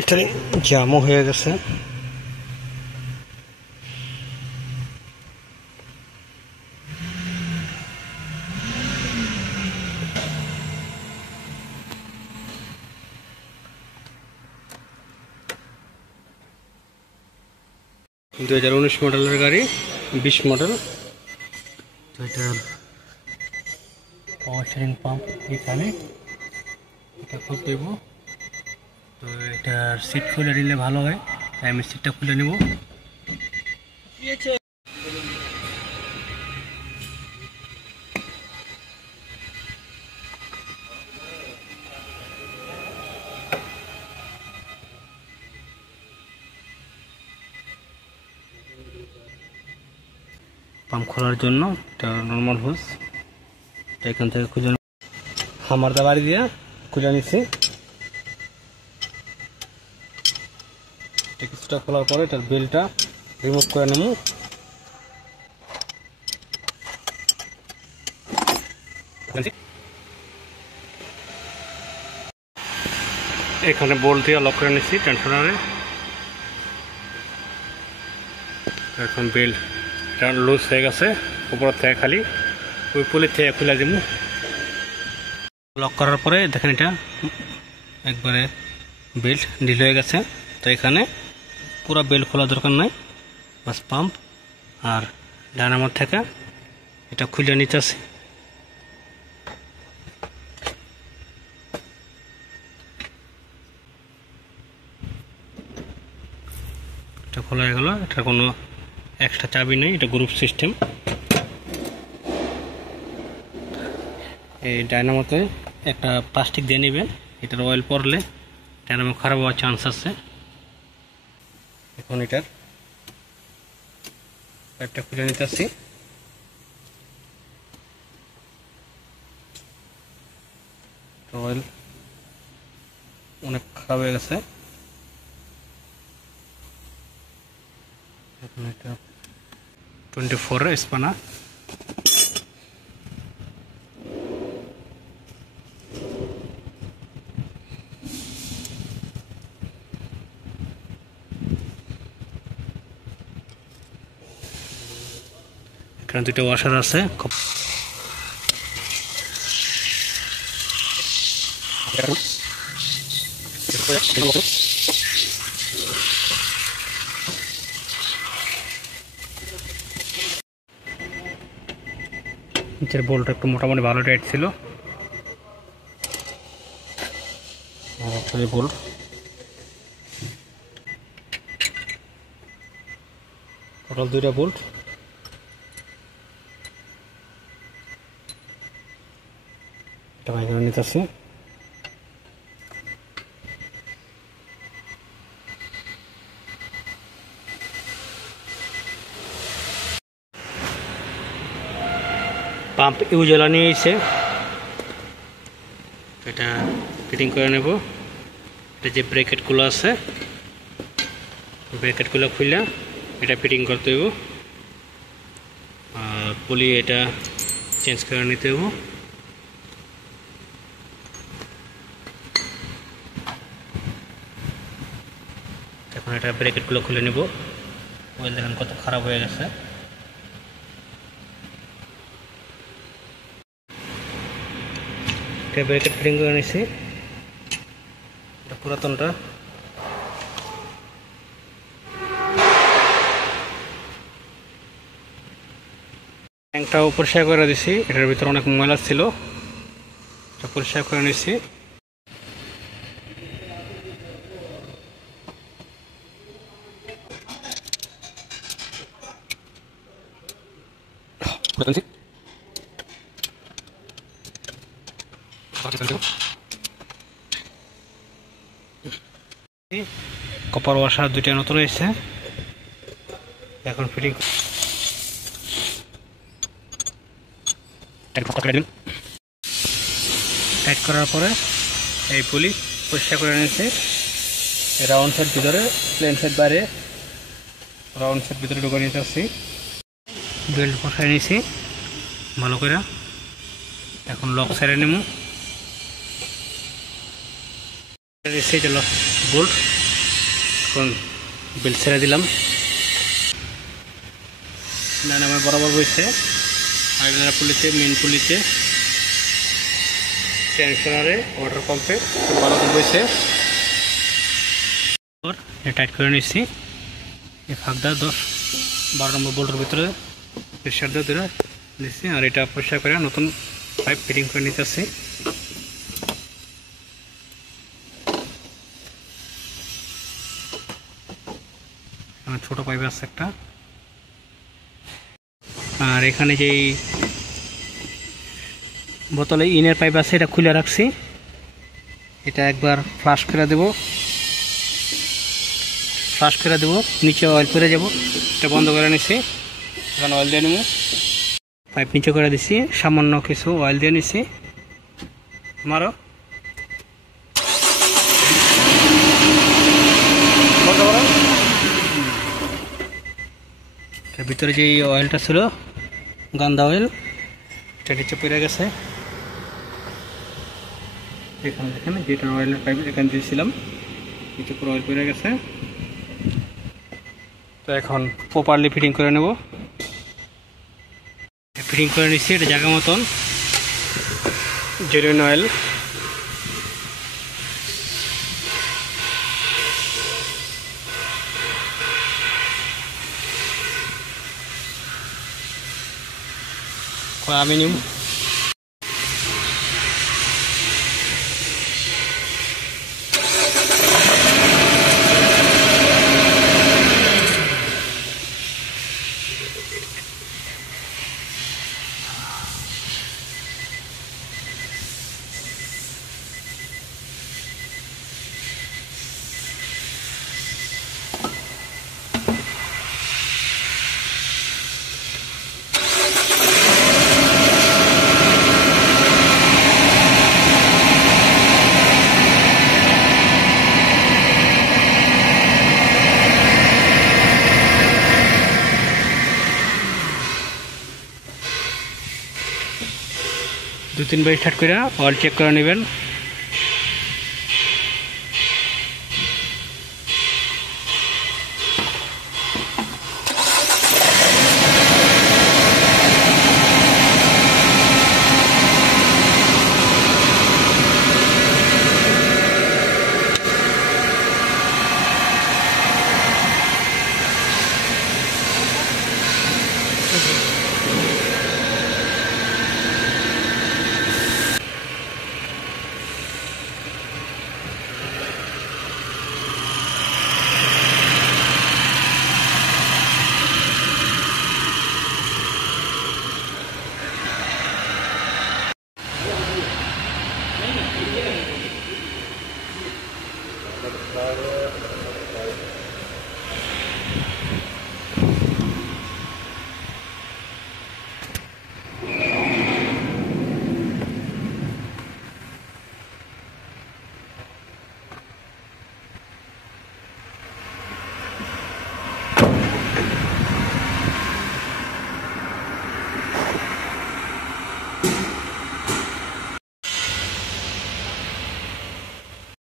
এটা জামও হয়ে গেছে। দু 2019 মডেলের গাড়ি, 20 মডেল। তো এটার পাওয়ার স্টিয়ারিং পাম্প এখানে, এটা খুলে দেব। তো এটার সিট খুলে নিলে ভালো হয়, তাই আমি সিটটা খুলে নেব। পাম্প খোলার জন্য এটা নর্মাল হোস, এখান থেকে খুলে হামারদা বাড়ি দিয়ে খুলে নিচ্ছি। কিছুটা খোলার পরে এটার বেলটা রিমুভ করে নেব। এখানে বোল্ট দিয়ে লক করে নিচ্ছি টেনশনারে। এখন বেল্ট এটা লুজ হয়ে গেছে, উপর থেকে খালি ওই পুলির থেকে খুলে দিব। লক করার পরে দেখেন এটা একবারে বেল্ট ঢিল হয়ে গেছে। তো এখানে পুরো বেল্ট খোলা দরকার নাই, বাস পাম্প আর ডায়নামোর থেকে এটা খুলে নিতেছি। এটা খোলা হয়ে গেল। এটার কোনো এক্সট্রা চাবি নেই, এটা গ্রুপ সিস্টেম। এই ডায়নামোতে একটা প্লাস্টিক দিয়ে নেবেন, এটার অয়েল পড়লে ডায়নামো খারাপ হওয়ার চান্স আছে। এখন এটার পাইপটা খুলে নিতেছি। অয়েল অনেক খারাপ হয়ে গেছে। এখন এটা 24 স্পানা। এখানে দুটো ওয়াশার আছে। নিচের বোল্টটা একটু মোটামুটি ভালো টাইট ছিল। বোল্ট টোটাল 2টা বোল্ট। এটা বাইরে নিতেছি। পাম্প ইউজলা নিয়ে এসে এটা ফিটিং করে নেব। এটা যে ব্রেকেটগুলো আছে, ব্রেকেটগুলো খুলে এটা ফিটিং করতে হইব। আর পুলি এটা চেঞ্জ করে নিতে হইব। এখন এটা ব্রেকেটগুলো খুলে নেব। অয়েল দেখেন কত খারাপ হয়ে গেছে। ব্রেকেট ফিটিং করে নিছি। এটা পুরাতনটা। ট্যাঙ্কটাও পরিষ্কার করে দিছি, এটার ভিতরে অনেক ময়লা ছিল, এটা পরিষ্কার করে নিছি। কপার ওয়াশার দুইটা নতুন এসেছে, এখন ফিটিং টাইট করার পরে এই পুলি পরিষ্কার করে নিয়েছে। রাউন্ড সেট ভিতরে, প্লেন সেট বাইরে, রাউন্ড সেট ভিতরে ঢুকে নিতে আসছি। বেল্ট বসাই নিয়েছি ভালো করে। এখন লক সাইডে নেব। বোল্ট এখন বেল ছেড়ে দিলাম, আমার বরাবর বইছে আইলার পুলিতে, মেন পুলিতে, টেনশনারে, ওয়াটার পাম্পে বরাবর বইছে। টাইট করে নিচ্ছি, এই ফাঁকটা 10-12 নম্বর বোল্টের ভিতরে প্রেশার দিয়ে ধরে দিচ্ছি। আর এটা পরিষ্কার করে নতুন পাইপ ফিটিং করে নিতে আসছি। আমার ছোটো পাইপ আছে একটা। আর এখানে যেই বোতলে ইনের পাইপ আছে এটা খুলে রাখছি, এটা একবার ফ্লাশ করে দেব, নিচে অয়েল করে যাব। এটা বন্ধ করে নিছি, এখন অয়েল দিয়ে নেব। পাইপ নিচে করে দিছি, সামান্য কিছু অয়েল দিয়ে নিছি। আমারও এর ভিতরে যে অয়েলটা ছিল গান্দা অয়েল, এটা নিচে পড়ে গেছে। এখানে যেটা অয়েলের পাইপ এখানে দিয়েছিলাম, নিচে পুরো অয়েল পড়ে গেছে। তো এখন প্রপারলি ফিটিং করে নেব। ফিটিং করে নিচ্ছি এটা জায়গা মতন, জেনুইন অয়েল। আমি নিব दो-3 বার স্টার্ট করে অয়েল চেক করে নেবেন।